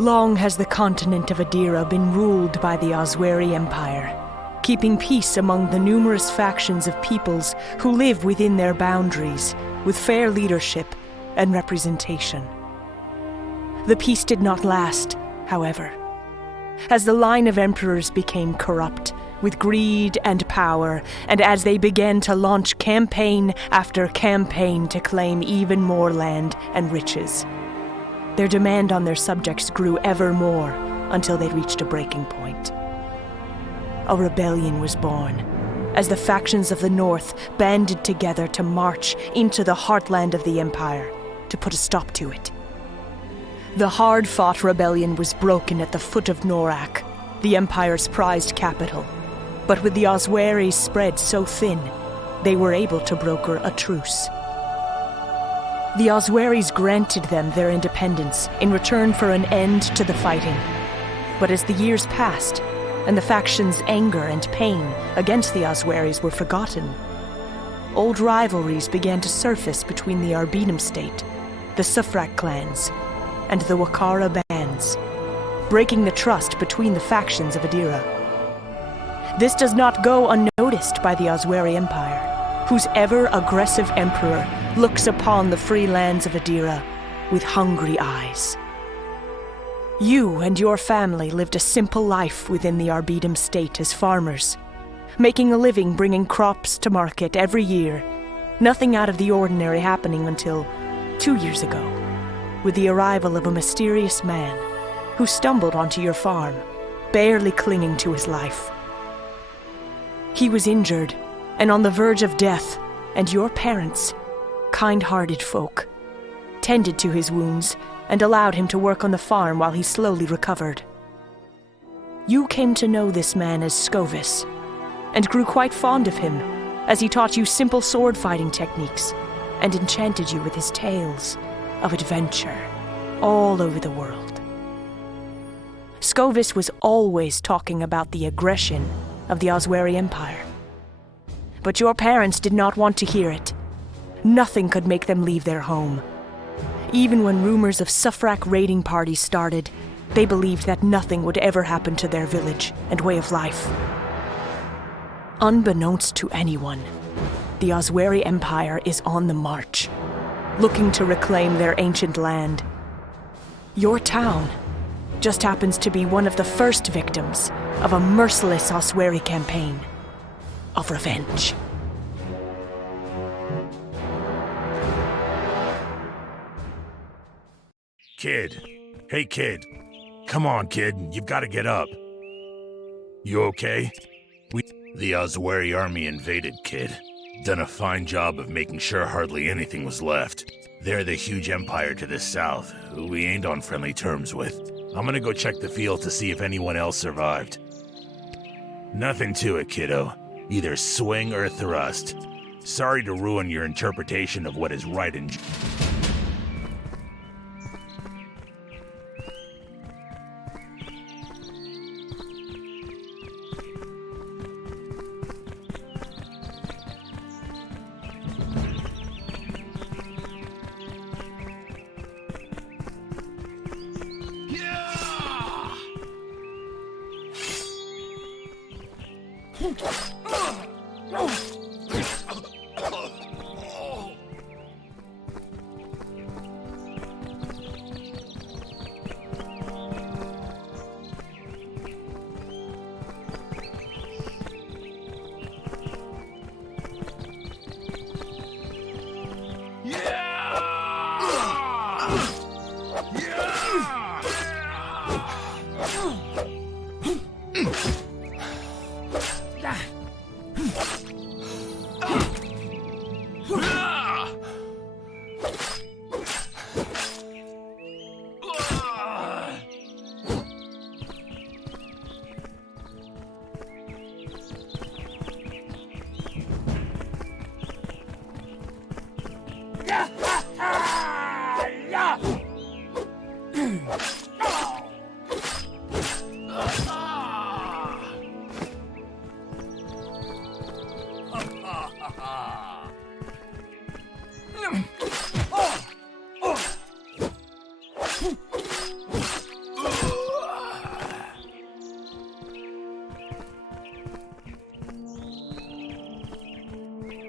Long has the continent of Edera been ruled by the Osweri Empire, keeping peace among the numerous factions of peoples who live within their boundaries, with fair leadership and representation. The peace did not last, however, as the line of emperors became corrupt with greed and power, and as they began to launch campaign after campaign to claim even more land and riches. Their demand on their subjects grew ever more until they reached a breaking point. A rebellion was born, as the factions of the north banded together to march into the heartland of the Empire to put a stop to it. The hard-fought rebellion was broken at the foot of Norak, the Empire's prized capital, but with the Osweris spread so thin, they were able to broker a truce. The Osweris granted them their independence in return for an end to the fighting. But as the years passed, and the factions' anger and pain against the Osweris were forgotten, old rivalries began to surface between the Arbenum state, the Sufrak clans, and the Wakara bands, breaking the trust between the factions of Edera. This does not go unnoticed by the Osweri Empire, whose ever-aggressive emperor looks upon the free lands of Edera with hungry eyes. You and your family lived a simple life within the Arbenum state as farmers, making a living bringing crops to market every year, nothing out of the ordinary happening until 2 years ago, with the arrival of a mysterious man who stumbled onto your farm, barely clinging to his life. He was injured and on the verge of death, and your parents, kind-hearted folk, tended to his wounds and allowed him to work on the farm while he slowly recovered. You came to know this man as Scovis, and grew quite fond of him as he taught you simple sword-fighting techniques and enchanted you with his tales of adventure all over the world. Scovis was always talking about the aggression of the Osweri Empire. But your parents did not want to hear it. Nothing could make them leave their home. Even when rumors of Sufrak raiding parties started, they believed that nothing would ever happen to their village and way of life. Unbeknownst to anyone, the Osweri Empire is on the march, looking to reclaim their ancient land. Your town just happens to be one of the first victims of a merciless Osweri campaign of revenge. Kid. Hey, kid. Come on, kid. You've got to get up. You okay? The Osweri army invaded, kid. Done a fine job of making sure hardly anything was left. They're the huge empire to the south, who we ain't on friendly terms with. I'm gonna go check the field to see if anyone else survived. Nothing to it, kiddo. Either swing or thrust. Sorry to ruin your interpretation of what is right and...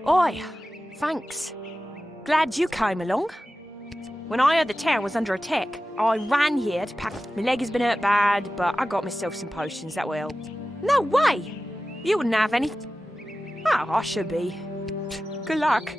Oi, thanks. Glad you came along. When I heard the town was under attack, I ran here to pack. My leg has been hurt bad, but I got myself some potions that will help. No way! You wouldn't have any. Oh, I should be. Good luck.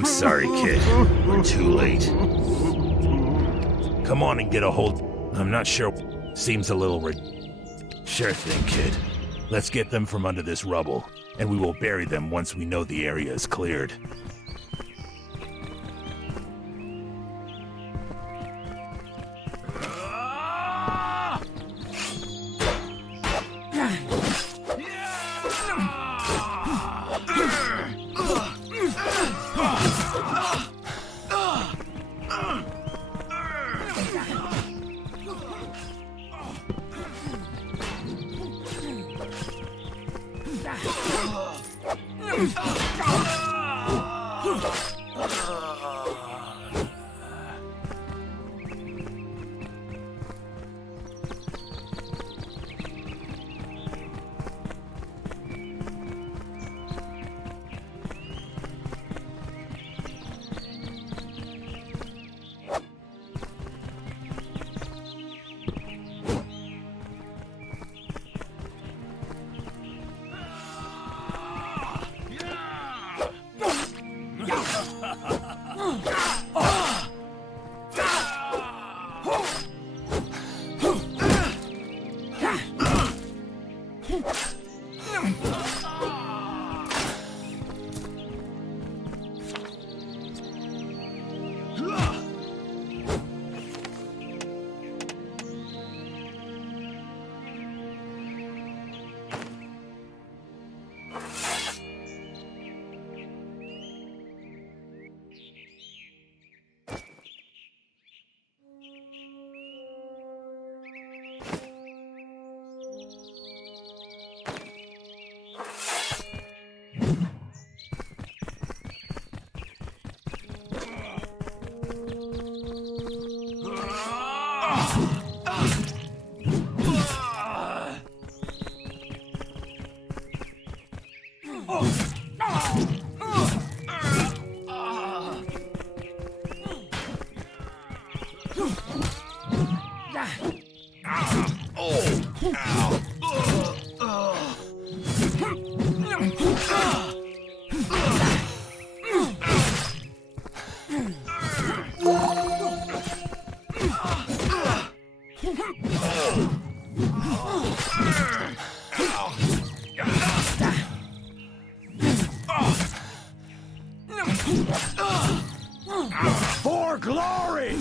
I'm sorry, kid. We're too late. Come on and get a hold. I'm not sure. Seems a little Sure thing, kid. Let's get them from under this rubble, and we will bury them once we know the area is cleared. For glory!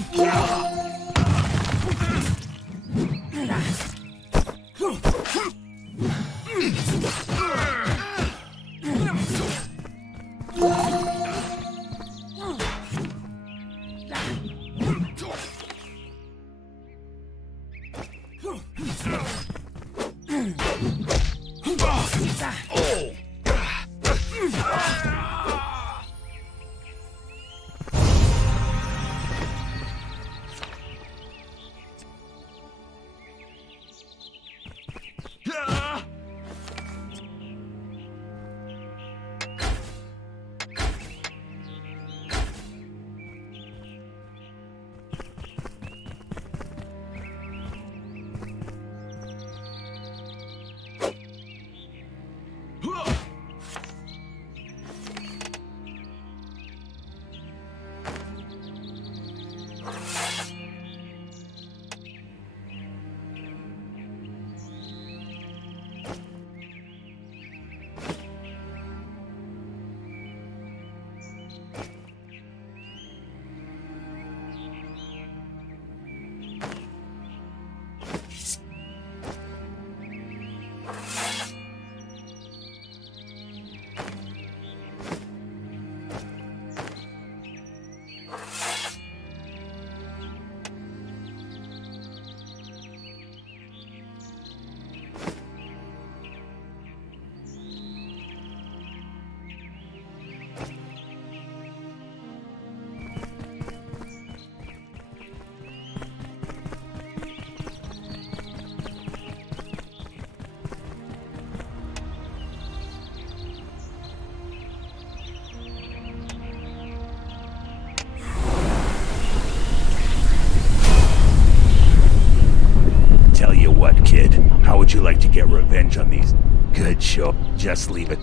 Tell you what, kid. How would you like to get revenge on these? Good show. Just leave it.